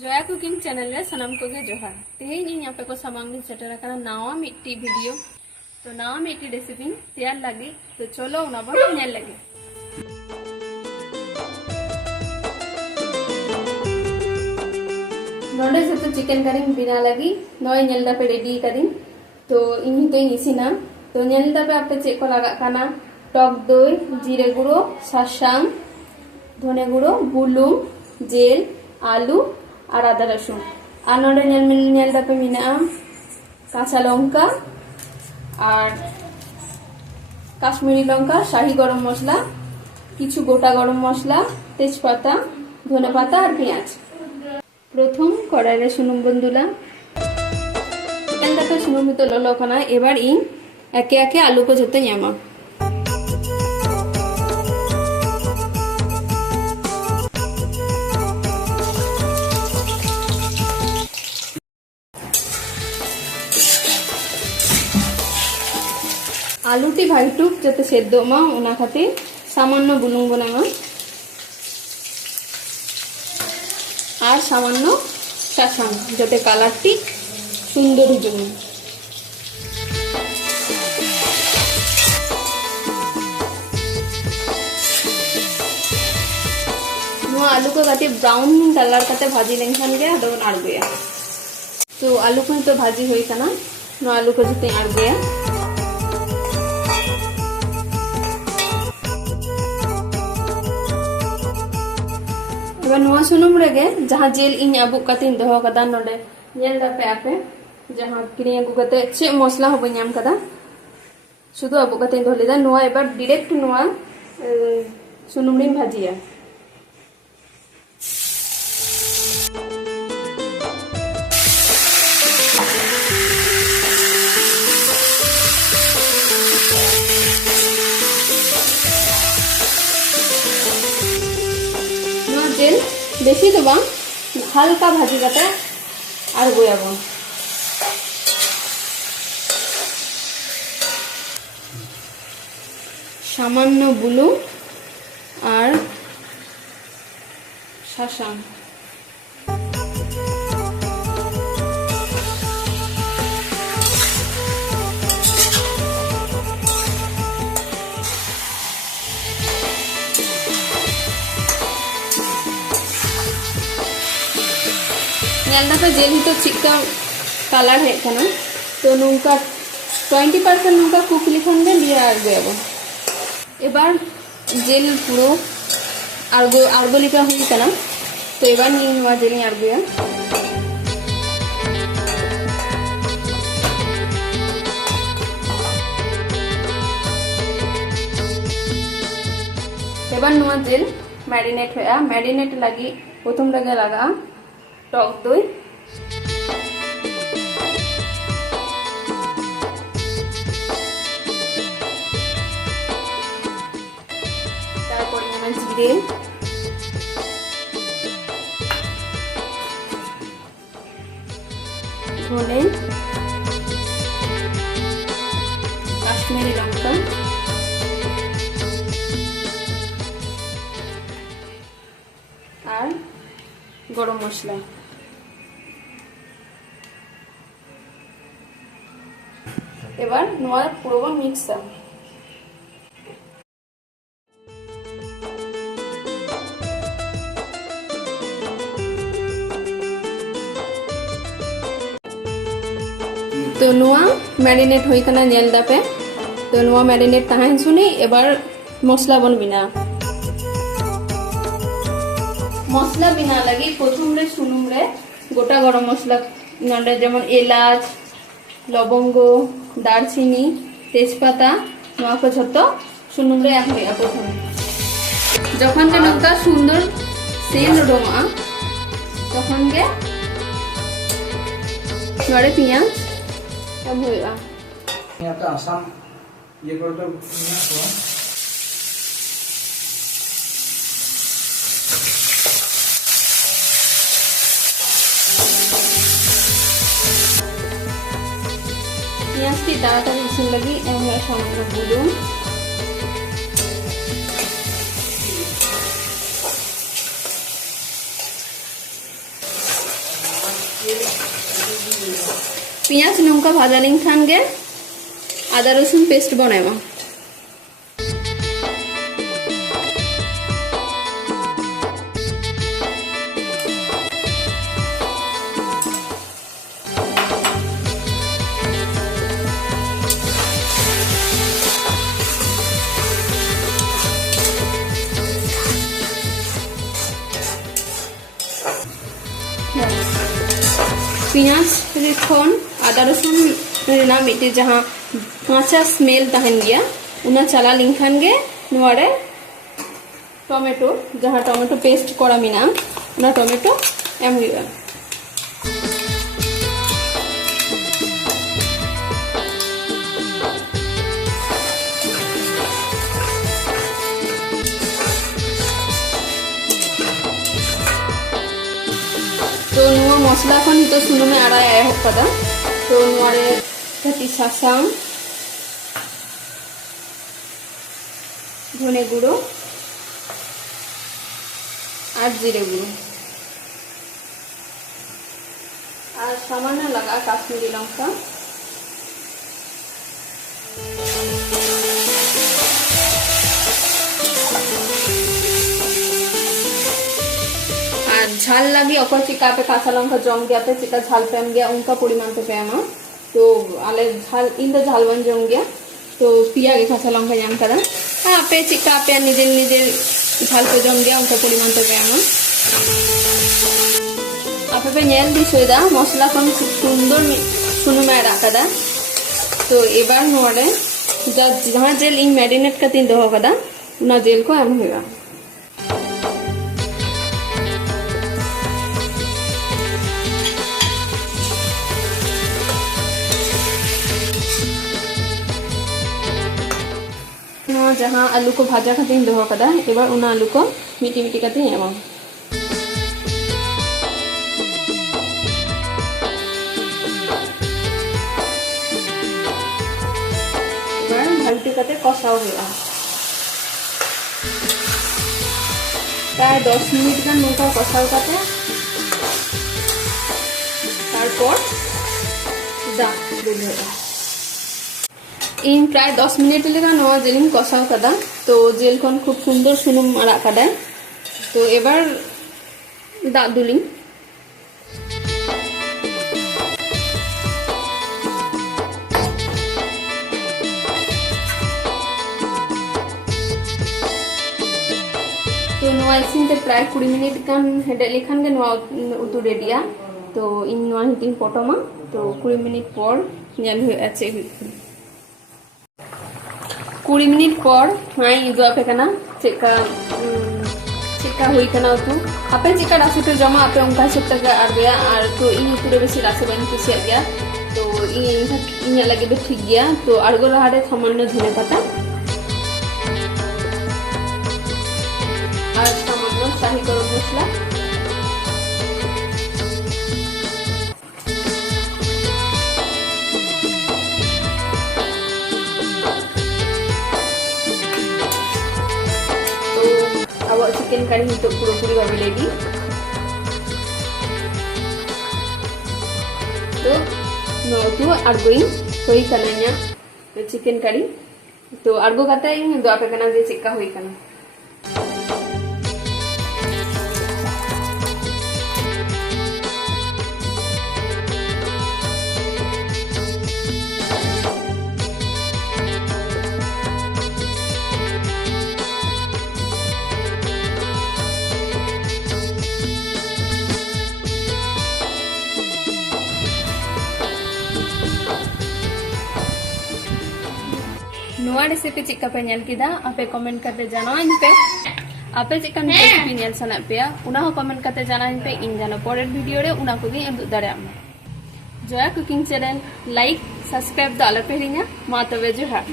Jaya cooking channel रे सनम को गे जोहार तेहेन इन आपे को सामांग दिन सेटर करना नावा मिट्टी वीडियो तो नावा मिट्टी रेसिपी तैयार लगी तो चलो ना बन नेल लगे नोडे से तो चिकन करी बिना लगी नय नेल दा पे रेडी करी तो इन तो इसिना तो नेल दा पे आपे चेक को लगा खाना टक दई जीरे गुड़ो सासांग धने गुड़ो बुलुंग जेल आलू और आदा रसुन और नोडे नेल दापे मेना काँचा लंका और काश्मीरी लंका शाही गरम मसला किछु गोटा गरम मसला तेजपाता धने पाता और पेंयाज प्रथम कड़ाई सुनुम बंधुरा नेल दापे सुनुम तो ललखाना एबार इन एके एके आलू को जोते नामा आलूटी भाईटुक जाते सेद्धमा ओना खातिर सामान्य बुलुंग बनामा और सामान्य सासांग जाते कालारटी सुंदर हिजुम आलू को काटे ब्राउन कलर काटे भाजी लेंखान गे आदो आड़गोया तो आलू को तो भाजी होई काना नो आलू को जते आड़गोया एबार सुनुम रेगे जहाँ जेल इन आबुक काते दोहो कदा नोडे नेल दापे आपे जहाँ किने आगु काते चे मसला हो बई नाम कदा शुधु आबुक काते दोहो लेदा नोआ एबार डायरेक्ट नोआ सुनुम रिन भाजिया जेल बेसि तो बांग हल्का भाजी काटे आड़गोयाबो सामान्य बुलु और सासांग जेल ही तो चिका कलर है कना तो नौका 20% नौका कुक लिखान दे लिया आड़गोयाबो एबार जेल पुरो आड़गो लिखा हुई कना तो एबार नी नोआ जेल नि आड़गोया एबार नोआ जेल मैरिनेट होया मैरिनेट लगी प्रथम लगे लगा टक दई जिरे धने काश्मीरी लंका और गरम मसला एबार नोआ पुरो मिक्स तो नोआ मैरिनेट होई कना नेल दापे तो नोआ मैरिनेट ताहेन सुनी एबार मसला बन बिना मसला बिना लगी प्रथम रे सुनुम रे गोटा गरम मसला नडे जेमन एलाच लवंग दारचिनी तेजपाता नोआ को झतो सुनुम रे आम होया प्रथम जखन जे नंका सुंदर सेन उडोमा तखन गे नडे पियाज तब होया यहाँ तो आसाम ये करते পেঁয়াজটি তাড়াতাড়ি ইসিন লাগি আমরা সামান্য বুলুন পেঁয়াজ নৌকা ভাজা লিংখান গে আদা রসুন পেস্ট বনাইমা। पेंयाज खन आदा रसुन मिट्टी जहाँ काँचा स्मेल तहन गया उना चला लिंखान गे नोआरे टमेटो जहाँ टमेटो पेस्ट करा मिना उना टमेटो एम हुआ। तो नुआ मसला खन तो सुनुमे आड़ा एहब कदा तो नुआरे कति सासाम धने गुड़ो और जिरे गुड़ो और सामान्य लगा काश्मीरी लंका झाल लगी अकर चिका पे काचा लंका जम गया पे चिका झाल पे गया उनका परिमाण पे पेमा तो आले झाल इन द झाल बन जम गया तो पिया के काचा लंका जान करा हां पे चिका पे निजे निजे झाल पे जम गया उनका परिमाण पे पेमा आपे पे नेल दी सोदा मसला कोन सुंदर सुनुमाय राखदा तो एबार नोडे जहां जेल इन मैरिनेट कतिन दो कदा उना जेल को एम होगा। जहाँ आलू को भाजा खातिर दोहो कदा एबार उना आलू को मिटी मिटी खातिर एमा एबार भालती खातिर कषाओ हुआ प्राय 10 मिनिट गान नौका कषाओ खातिर तारपर जा दिल होगा इन प्राय 10 मिनट लेगा नवा जेलिंग कषाव कदा तो जेल खन खूब सुंदर सुनुम आड़ा कदा तो एबार दा दुलिंग तो नवा इसिन ते प्राय 20 मिनट गान हेडे लेखान गे नवा उतु रेडिया तो इन नवा हितिन पटमा तो 20 मिनट पर नेल हुए आछे 20 मिनट पर हाई जो आपे कना चेका चेका हुई कना तो आपे चेका राशि पे जमा आपे उनका सकता का आ गया और तो इन पूरे बेसी राशि बन किसी आ गया तो इन लगे भी ठीक गया तो आरगो रहाड़े सामान्य धने पता और सामान्य शाही गरम मसला चिकेन करी तो पूरी भावे रेडी तो नोतु आरगोइन होई कनाnya चिकेन करी तो आरगो काते इन दो आपे कना जे चिक्का होई कना नोआ रेसिपी चिक्का पे नेल किदा आपे कमेंट करते जानाइन पे आपे चिकन रेसिपी नेल सना पे उना हो कमेंट करते जानाइन पे इन जानो परेर वीडियो रे उना को गी एम दारे आमा Jaya cooking channel like subscribe the आला पे हिरिना मा तबे जोहार।